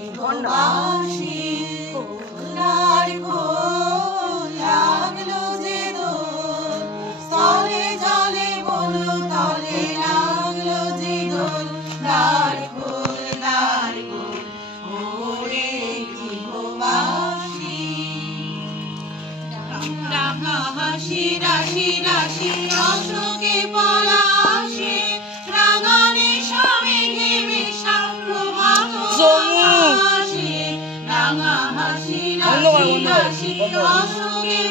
বাঁশি খোলার খোল লাগলো যে দোল স্থলে জলে বলো তলে লাগলো যে দোল দ্বার খোল ওরে কি গো বাঁশি রাঙা হাসি রাশি রাশি অশোকে পলাশে রাঙানে সবে ঘেমে সাম্রভাত আকাশে রাঙা হাসি রাশি রাশি অশোকে